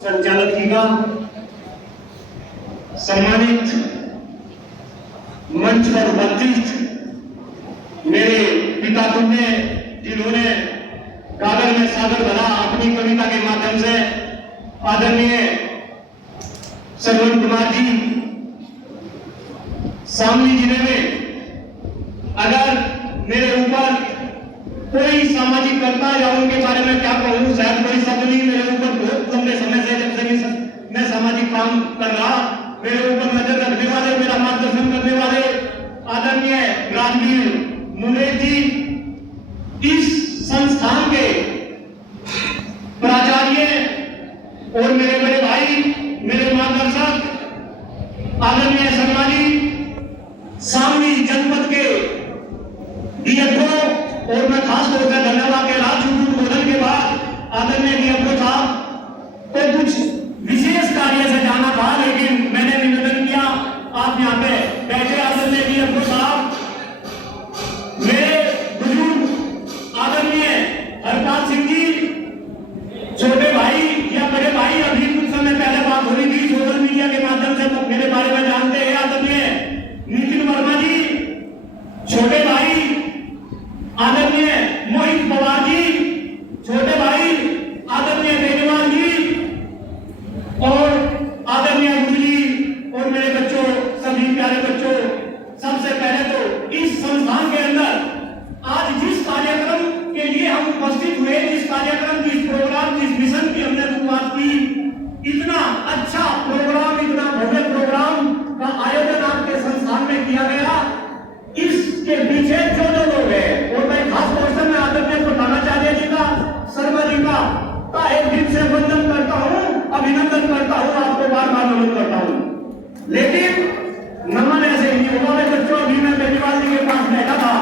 संचालक जी का, सम्मानित मंच पर उपस्थित मेरे पिता तुल्य जिन्होंने कागज में सागर भरा अपनी कविता के माध्यम से, आदरणीय श्रवण कुमार जी, शामली जिले में अगर मेरे ऊपर कोई सामाजिक करता या उनके बारे में क्या कहूँ, शायद कोई शब्द नहीं। मेरे ऊपर बहुत लंबे समय से, जब से मैं सामाजिक काम कर रहा, मेरे ऊपर नजर रखने वाले, मेरा मार्गदर्शन करने वाले आदरणीय राजवीर मुंडे जी, इस संस्थान के प्राचार्य और मेरे बड़े भाई, मेरे मार्गदर्शक आदरणीय शर्मा जी, शामली जनपद के डीएफओ, और मैं खास तौर पर धन्यवाद कह रहा हूं उद्बोधन के बाद आदरणीय डीएफओ साहब को कुछ विशेष कार्य से जाना था, लेकिन मैंने निवेदन किया आप यहाँ पे बैठे। आदरणीय डीएफओ साहब, मेरे बुजुर्ग आदरणीय हरपाल सिंह जी, छोटे भाई या बड़े भाई, अभी कुछ समय पहले बात हो रही थी सोशल मीडिया के माध्यम से, तो मेरे बारे में जानते हैं। आदरणीय नितिन वर्मा जी, छोटे भाई आदरणीय मोहित पवार जी, छोटे भाई आदरणीय बेजवान जी, और आदरणीय गुरुजी, और मेरे बच्चों, सभी प्यारे बच्चों, सबसे पहले तो इस संस्थान के अंदर आज जिस कार्यक्रम के लिए हम उपस्थित हुए, जिस कार्यक्रम, जिस प्रोग्राम, जिस मिशन की हमने शुरुआत की, इतना अच्छा प्रोग्राम, इतना भव्य प्रोग्राम का आयोजन आपके संस्थान में किया गया, इसके पीछे जो लोग हैं, और मैं खास तौर से मैं आदरणीय प्रधानाचार्य जी का, शर्मा जी का एक दिन से वंदन करता हूँ, अभिनंदन करता हूँ, आपको बार बार नमन करता हूँ। लेकिन नमन ऐसे नहीं होगा। मैं बच्चों, अभी मैं बेजवाल जी के पास बैठा था,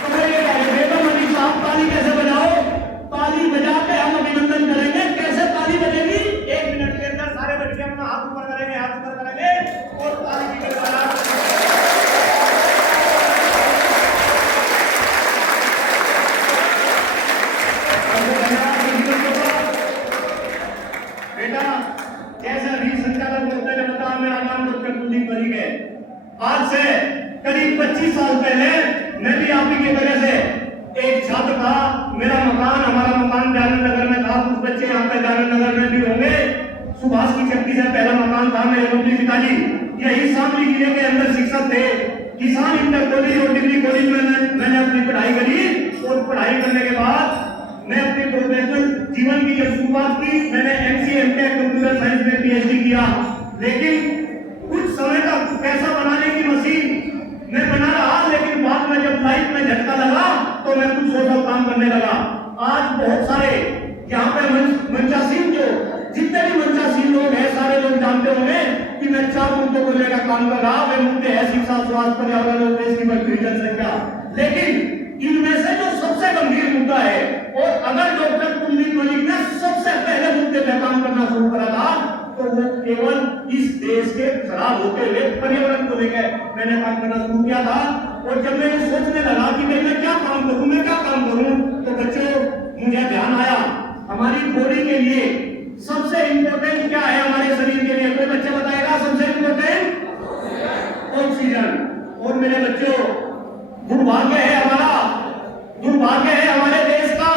तो मैं ये कह रहे थे, मनीष साहब ताली कैसे बजाओ, ताली बजा के हम अभिनंदन करेंगे। कैसे ताली बजेगी? 1 मिनट के अंदर सारे बच्चे अपना हाथ ऊपर करेंगे, हाथ ऊपर करेंगे और ताली की गड़गड़ाहट। बेटा, जैसे अभी संचालक बोलते ने बताया, मेरा नाम डॉक्टर कुलदीप मलिक है। आज से करीब 25 साल पहले मैं भी आप ही की तरह से एक छात्र था। मेरा मकान, हमारा मकान जानन नगर में था। कुछ बच्चे यहाँ पे जानन नगर में भी होंगे। सुभाष की चक्की से पहला मकान था। मेरे मम्मी पिताजी यही शामली जिले के अंदर शिक्षक थे। किसान इंटर कॉलेज और डिग्री कॉलेज में मैंने अपनी पढ़ाई करी, और पढ़ाई करने के बाद मैं अपने प्रोफेशनल जीवन की जब शुरुआत की, मैंने एमसीए एमटेक कंप्यूटर साइंस में पीएचडी किया। लेकिन कुछ समय तक पैसा बनाने की मशीन मैं बना रहा, लेकिन बाद में जब लाइफ में झटका लगा तो मैं कुछ सोशल काम करने लगा। आज बहुत सारे यहाँ पे मंचासीन, जो जितने भी मंचासीन लोग हैं, सारे लोग जानते होंगे कि मैं 4 मुद्दों को लेकर काम कर रहा। वे मुद्दे है शिक्षा, स्वास्थ्य, पर्यावरण और देश की बढ़ती हुई जनसंख्या। लेकिन इनमें से जो सबसे गंभीर मुद्दा है, और अगर डॉक्टर कुलदीप मलिक ने सबसे पहले मुद्दे पे काम करना शुरू करा था, तो वो केवल इस देश के खराब होते हुए पर्यावरण को लेकर मैंने काम करना शुरू किया था। और जब मैं सोचने लगा कि मैं क्या काम करूं, मैं क्या काम करूं, तो बच्चों, मुझे ध्यान आया हमारी बॉडी के लिए सबसे इंपॉर्टेंट क्या है, हमारे शरीर के लिए। कोई बच्चा बताएगा सबसे इंपॉर्टेंट? ऑक्सीजन। और मेरे बच्चों, दुर्भाग्य है हमारा, दुर्भाग्य है हमारे देश का,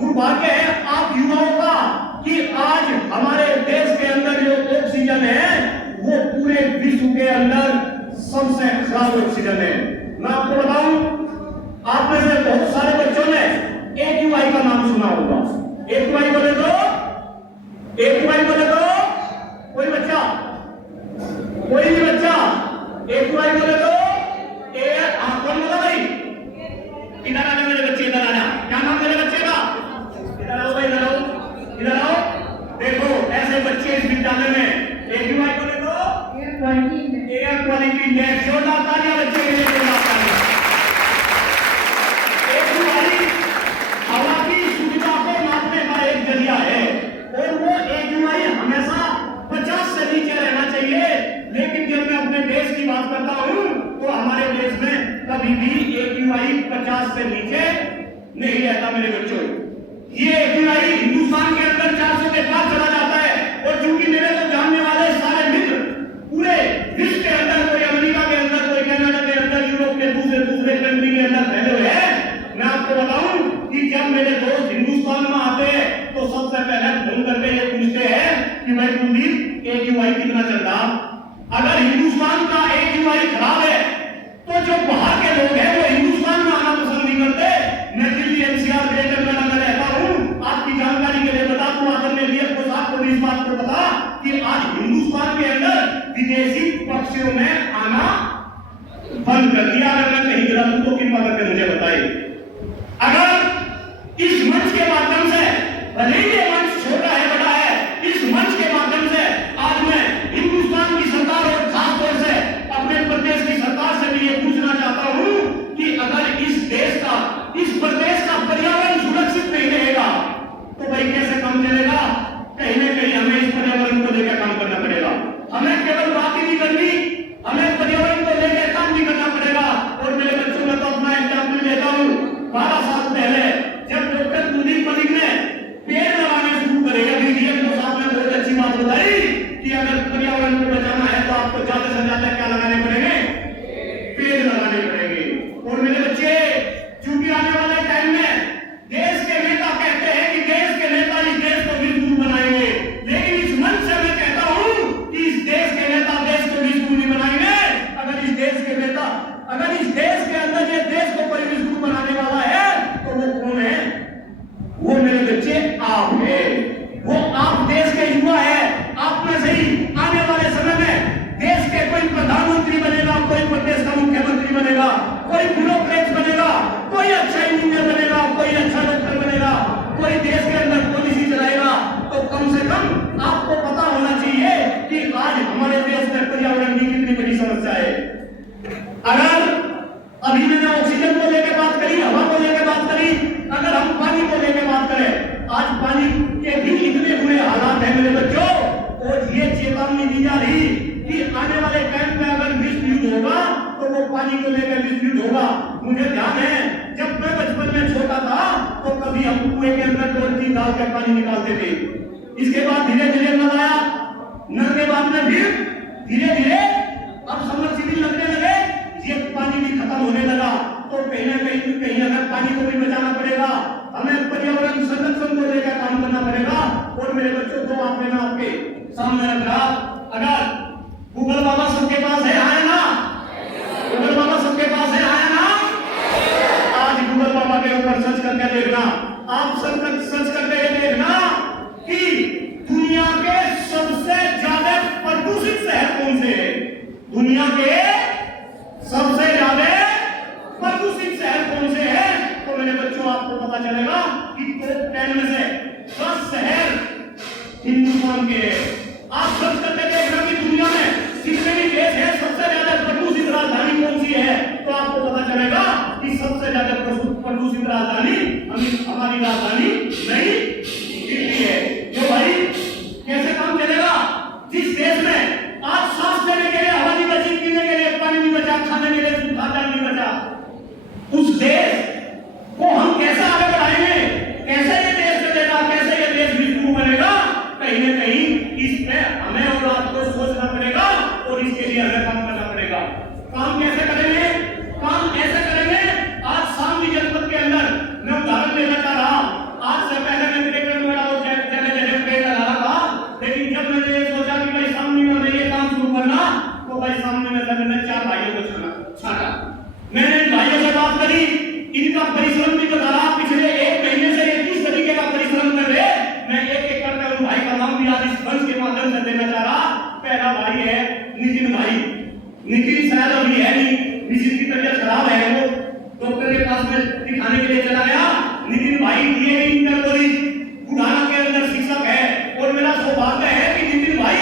दुर्भाग्य है आप युवाओं का, कि आज हमारे देश के अंदर जो ऑक्सीजन है वो पूरे विश्व के अंदर सबसे खराब ऑक्सीजन है। मैं आपको बताऊं, आप में से बहुत सारे बच्चों ने AQI का नाम सुना होगा। AQI बोले तो, AQI बोले तो कोई बच्चा, कोई भी बच्चा AQI बोले तो कौन बोला भाई? इधर आना मेरे बच्चे, इधर आना। क्या नाम मेरे बच्चे का? इधर आओ भाई, इधर आओ, इधर आओ। देखो, ऐसे बच्चे इस विद्यालय में AQI बोले तो एयर क्वालिटी इंडेक्स। जोरदार तालियां बच्चे के लिए, जोरदार तालियां। AQI हवा की शुद्धता को मापने का एक जरिया है, और वो AQI हमेशा 50 से नीचे रहना चाहिए। लेकिन जब मैं अपने देश की बात करता हूं, तो हमारे देश में कभी भी AQI 50 से नीचे नहीं रहता। मेरे बच्चों, ये AQI हिंदुस्तान के अंदर 400 के पास चला जाता है, पूछते हैं कि भाई कुलदीप AQI कितना चल रहा। अगर हिंदुस्तान का AQI खराब है तो जो बाहर के लोग हैं वो हिंदुस्तान में आना पसंद नहीं करते। मैं दिल्ली NCR ग्रेटर नोएडा में रहता हूँ, आपकी जानकारी के लिए बता दूं, आदरणीय DF को साहब को भी इस बात को पता कि आज हिंदुस्तान के अंदर विदेशी पक्षियों में आना बंद कर दिया। अगर मैं कहीं गलत हूं तो कृपा करके मुझे बताइए। अगर इस मंच के माध्यम से, भले ही ये मंच छोटा है बड़ा है, इस मंच के माध्यम से आज मैं हिंदुस्तान की सरकार और खास तौर से अपने प्रदेश की सरकार से भी ये पूछना चाहता हूं कि अगर इस देश का, इस प्रदेश का पर्यावरण सुरक्षित नहीं रहेगा तो भाई कैसे काम चलेगा। कहीं ना कहीं हमें इस पर्यावरण को लेकर काम करना पड़ेगा। हमें केवल बात ही नहीं करनी, हमें पर्यावरण को लेकर काम भी करना पड़ेगा। और मेरे बच्चों में तो अपना एग्जाम्पल लेता हूँ, 12 साल पहले जब डॉक्टर कुलदीप मलिक ने पेड़ लगाने शुरू करे, अभी DF को साहब ने बहुत अच्छी बात बताई कि अगर पर्यावरण को बचाना है तो आपको ज्यादा से ज्यादा क्या लगाने पड़ेंगे, पेड़ लगाने पड़ेंगे। और मेरे बच्चे, चूंकि आने वाले टाइम में देश के नेता कहते हैं कि देश के नेता इस देश को विश्व बनाएंगे, लेकिन इस मंच से मैं कहता हूं कि इस देश के नेता देश को विश्व नहीं बनाएंगे। अगर इस देश के नेता, अगर इस देश के अंदर ये देश को कोई विश्व बनाने वाला है तो वो कौन है? वो मेरे बच्चे आप है। वो आप देश के युवा है। आप में से ही आने वाले समय में देश के कोई प्रधानमंत्री बनेगा, कोई प्रदेश का मुख्यमंत्री बनेगा, कोई ब्यूरोक्रेट बनेगा, कोई अच्छा इंजीनियर बनेगा, कोई अच्छा डॉक्टर बनेगा, कोई देश के अंदर पॉलिसी चलाएगा। तो कम से कम आपको पता होना चाहिए कि आज हमारे देश में पर्यावरण की कितनी बड़ी समस्या है। अगर अभी मैंने ऑक्सीजन को लेकर बात करी, हवा को लेकर बात करी, अगर हम पानी को लेकर बात करें, आज पानी के भी इतने बुरे हालात हैं मेरे बच्चों। और ये चेतावनी दी जा रही कि आने वाले टाइम में अगर विश्व युद्ध होगा तो वो पानी को लेकर विश्व युद्ध होगा। मुझे ध्यान है जब मैं बचपन में छोटा था तो कभी हम कुएं के अंदर डोलची डालकर पानी निकालते थे। इसके बाद धीरे धीरे नल आया, नल के बाद में फिर धीरे धीरे अब सबमर्सिबल लगने लगे, ये पानी भी खत्म होने लगा। तो कहीं ना कहीं अगर पानी को भी बचाना पड़ेगा, हमें पर्यावरण संरक्षण को लेकर काम करना पड़ेगा। और मेरे बच्चों को आपने ना आपके सामने रख रहा, अगर गूगल बाबा सबके पास है, आए ना? गूगल बाबा सबके पास है, आए ना? आज गूगल बाबा के ऊपर सर्च करके देखना, आप सर्च करके ये देखना कि दुनिया के सबसे ज्यादा प्रदूषित शहर कौन से है। दुनिया के सबसे ज्यादा प्रदूषित शहर कौन से है? तो मेरे बच्चों आपको पता चलेगा कि टॉप 10 में से 10 शहर हिंदुस्तान के। आप सर्च करके देखना कि दुनिया में जितने भी देश हैं सबसे ज्यादा प्रदूषित राजधानी कौन सी है, तो आपको पता चलेगा कि सबसे ज्यादा प्रदूषित राजधानी हमारी राजधानी नई दिल्ली है। जो भाई कैसे काम चलेगा जिस देश में आज सांस लेने के लिए हवा नहीं बची, पीने के लिए पानी नहीं बचा, खाने के लिए खाना नहीं बचा, उस देश को हम कैसे आगे बढ़ाएंगे? कैसे ये देश चलेगा? कैसे ये देश विश्व बनेगा? कहीं ना कहीं इस पे हमें और आपको सोचना पड़ेगा और इसके लिए हमें काम करना पड़ेगा। काम कैसे करेंगे? काम ऐसे करेंगे, आज शामली जनपद के अंदर मैं उदाहरण देना चाह रहा। आज से पहले मैं ग्रेटर नोएडा और जगह पेड़ लगा रहा था, लेकिन जब मैंने ये सोचा कि भाई शामली में ये काम शुरू करना, तो भाई सामने में मैंने 4 भाइयों को छाटा। मैंने इन भाइयों से बात करी, इनका परिश्रम भी बता रहा, पिछले 1 महीने से ये किस तरीके का परिश्रम कर रहे। मैं एक करके उन भाई का नाम भी आज इस मंच के माध्यम से देना चाह रहा। पहला भाई है नितिन भाई। नितिन शायद अभी है नहीं, नितिन की तबीयत खराब है, वो डॉक्टर के पास में दिखाने के लिए चला गया। नितिन भाई ये इंटर कॉलेज बुढ़ाना के अंदर शिक्षक है और मेरा सौभाग्य है कि नितिन भाई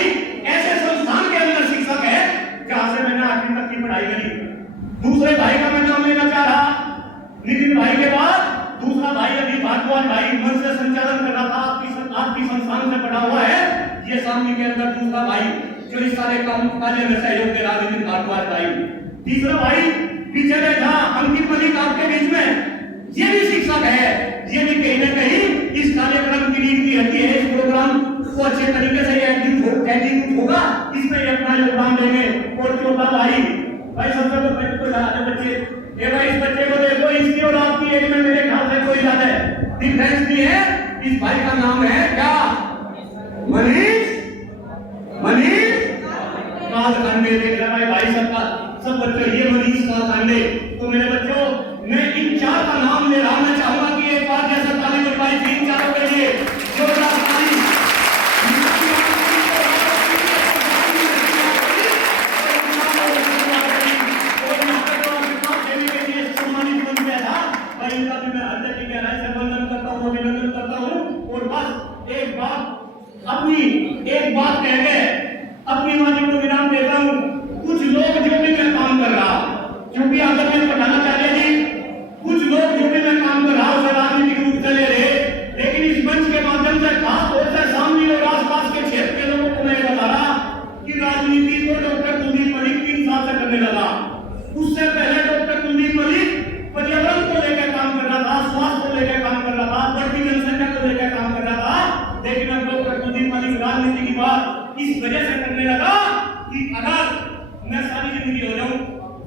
ऐसे संस्थान के अंदर शिक्षक है जहां से मैंने 8वीं तक की पढ़ाई करी। दूसरे भाई का मैं नाम लेना चाह रहा। नितिन भाई के बाद दूसरा भाई अभी भारद्वाज भाई मंच से संचालन कर रहा था, आपकी संस्थान से पढ़ा हुआ है। ये सामने के अंदर दूसरा भाई जो इस सारे कार्य में सहयोग दे रहा, नितिन भारद्वाज भाई। तीसरा भाई पीछे बैठा अंकित मलिक आपके बीच में, ये भी शिक्षक है। ये भी कहीं ना कहीं इस कार्यक्रम की नींव की हड्डी है। इस प्रोग्राम को अच्छे तरीके से एग्जीक्यूट होगा, इसमें ये अपना योगदान देंगे। और चौथा भाई सबसे बच्चे, ये भाई इस बच्चे को देखो, इसकी और आपकी एज में मेरे ख्याल से कोई ज्यादा डिफरेंस नहीं है। इस भाई का नाम है क्या? मनीष मनीष कालखंडे देख रहा है भाई सबका सब बच्चों ये मनीष कालखंडे। तो मेरे बच्चों मैं इन चार का नाम ले रहा हूं। मैं चाहूंगा कि एक बार जैसा ताली बजवाई थी इन चारों के लिए जोरदार ताली। सम्मानित बन गया था भाई, इनका भी मैं हृदय की गहराई से वंदन करता हूं, अभिनंदन करता हूं। और बस एक बात कह के अपनी वाणी को विराम देता हूं। कुछ लोग जो भी मैं काम कर रहा, क्योंकि अगर मैं बताना चाहते जी, कुछ लोग जो भी मैं काम कर रहा उसे राजनीतिक रूप से ले रहे, लेकिन इस मंच के माध्यम से खास तौर से शामली और आसपास के क्षेत्र के लोगों को मैं बता रहा कि राजनीति को डॉक्टर कुलदीप मलिक 3 साल से करने लगा। उससे पहले डॉक्टर कुलदीप मलिक पर्यावरण को लेकर काम कर रहा था, स्वास्थ्य को लेकर काम कर रहा था, बढ़ती जनसंख्या को लेकर काम कर रहा था। लेकिन अब डॉक्टर कुलदीप मलिक राजनीति की बात इस वजह से करने लगा कि अगर मैं सारी जिंदगी हो जाऊं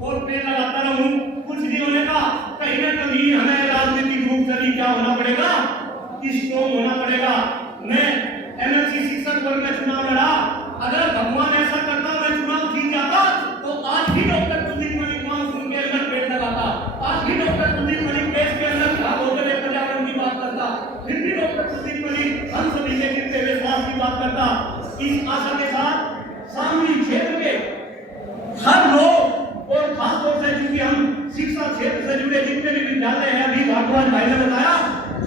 और पेड़ लगाता रहूं, कुछ दिन होने का कहीं ना कहीं हमें राजनीतिक रूप से क्या होना पड़ेगा, स्ट्रॉन्ग होना पड़ेगा। मैं एमएलसी शिक्षक वर्ग में चुनाव लड़ा, अगर भगवान ऐसा करता मैं चुनाव जीत जाता तो आज भी डॉक्टर कुलदीप मलिक मानसून के अंदर पेड़ लगाता, आज भी डॉक्टर कुलदीप मलिक देश के अंदर भाग होकर पर्यावरण की बात करता, फिर भी डॉक्टर कुलदीप मलिक हम सभी के गिरते हुए स्वास्थ्य की बात करता। इस आशा के साथ शामली क्षेत्र के हर लोग और खासतौर से चूंकि हम शिक्षा क्षेत्र से जुड़े जितने भी विद्यालय हैं, अभी भारद्वाज भाई ने बताया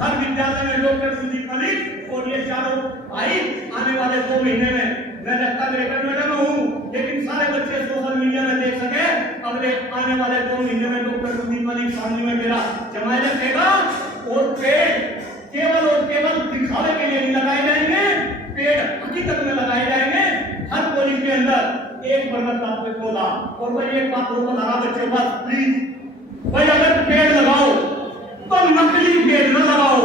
हर विद्यालय में डॉक्टर कुलदीप मलिक और ये चारों भाई आने वाले 2 महीने में मैं लगता मेरे कन्वेटर में हूँ, लेकिन सारे बच्चे सोशल मीडिया में देख सके अगले आने वाले 2 महीने में डॉक्टर कुलदीप मलिक शामली में मेरा जमाए रखेगा। और पेड़ केवल और केवल दिखावे के लिए नहीं लगाए जाएंगे, पेड़ हकीकत में लगाए जाएंगे। हर कॉलेज के अंदर एक बरगद का पौधा। और भाई एक बात बोलता रहा बच्चों का प्लीज भाई, अगर पेड़ लगाओ तो नकली पेड़ न लगाओ।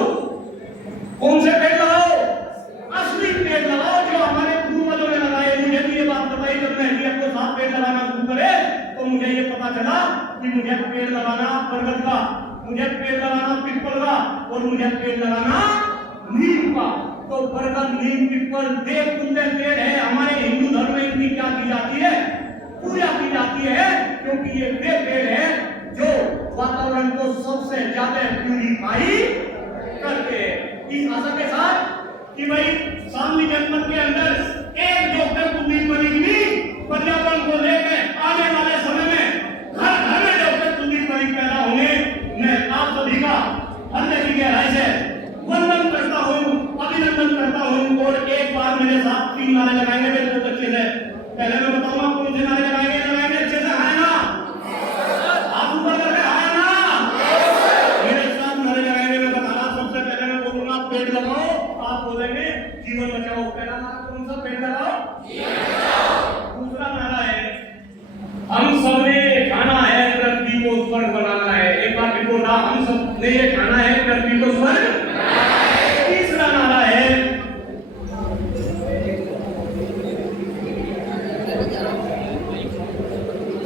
कौन से पेड़ लगाओ? असली पेड़ लगाओ जो हमारे पूर्वजों ने लगाए। मुझे भी ये बात बताई जब मैं भी अपने साथ पेड़ लगाना शुरू करे तो मुझे ये पता चला कि मुझे पेड़ लगाना बरगद का, मुझे पेड़ लगाना पीपल का और मुझे पेड़ लगाना नीम का। तो बरगद नीम पीपल देवतुल्य पेड़ है। हमारे हिंदू धर्म में इनकी क्या की जाती है? पूजा की जाती है, क्योंकि ये वे पेड़ है जो वातावरण को सबसे ज्यादा प्यूरिफाई करते हैं। इस आशा के साथ कि भाई शामली जनपद के अंदर एक डॉक्टर कुलदीप मलिक भी पर्यावरण को लेकर आने वाले समय में घर घर में डॉक्टर कुलदीप मलिक पैदा होंगे। मैं आप सभी का हृदय की गहराई से वंदन करता हूँ, अभिनंदन करता हूँ। और एक बार मेरे साथ 3 नारे लगाएंगे मेरे बहुत अच्छे से। पहले मैं बताऊंगा कौन से नारे लगाएंगे अच्छे से, है ना? आप ऊपर करके है ना? मेरे साथ नारे लगाएंगे। मैं बता रहा सबसे पहले मैं बोलूंगा पेड़ लगाओ, आप बोलेंगे जीवन बचाओ। पहला नारा कौन सा? पेड़ लगाओ, दूसरा नारा है हम सबने खाना है पृथ्वी को स्वर्ग बनाना है। एक बार फिर बोलना, हम सबने ये खाना है पृथ्वी को स्वर्ग। तीसरा नारा है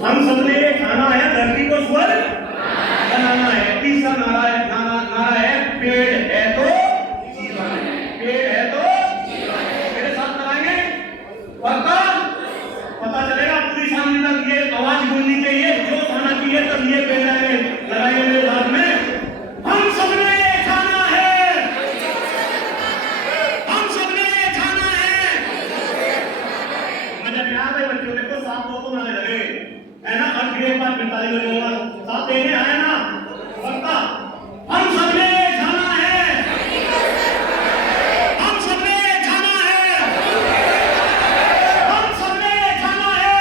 हम सबने ये खाना है धरती को स्वर्ग बनाना है। तीसरा नारा है पेड़ है तो जीवन है, पेड़ है तो जीवन है। मेरे साथ लगाएंगे, पता चलेगा पूरी शामली तक ये आवाज बोलनी चाहिए, जो खाना चाहिए तब ये पेड़ लगाएंगे मेरे साथ में। हम सबने ये खाना है, हम सबने ये खाना है। मजा याद है बच्चों, देखो साथ दोस्तों नारे लगे है ना? अब फिर एक बार 45 बजेगा साथ देंगे, आया ना? पक्का? हम सबने ये खाना है, हम सबने ये खाना है, हम सबने ये खाना है।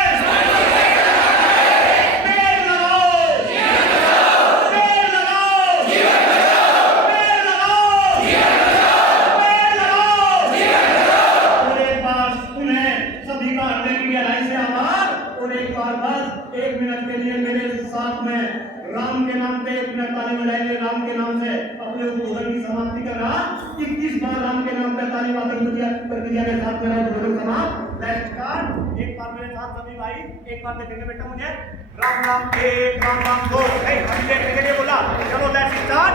पेड़ लगाओ, पेड़ लगाओ, पेड़ लगाओ, पेड़ लगाओ। और एक बार उन्हें सभी का हृदय की गहराई से आभार। और एक बार बस 1 मिनट के लिए मेरे साथ में राम के नाम पे 1 मिनट ताली बजाएंगे। राम के नाम से अपने उद्बोधन की समाप्ति कर रहा। 21 बार राम के नाम पे ताली वादन प्रक्रिया के साथ मेरा उद्बोधन समाप्त। Let's start. एक बार मेरे साथ सभी भाई एक बार देखेंगे बेटा मुझे। राम राम 1, राम राम 2। हम देखने के लिए बोला, चलो लेट्स स्टार्ट।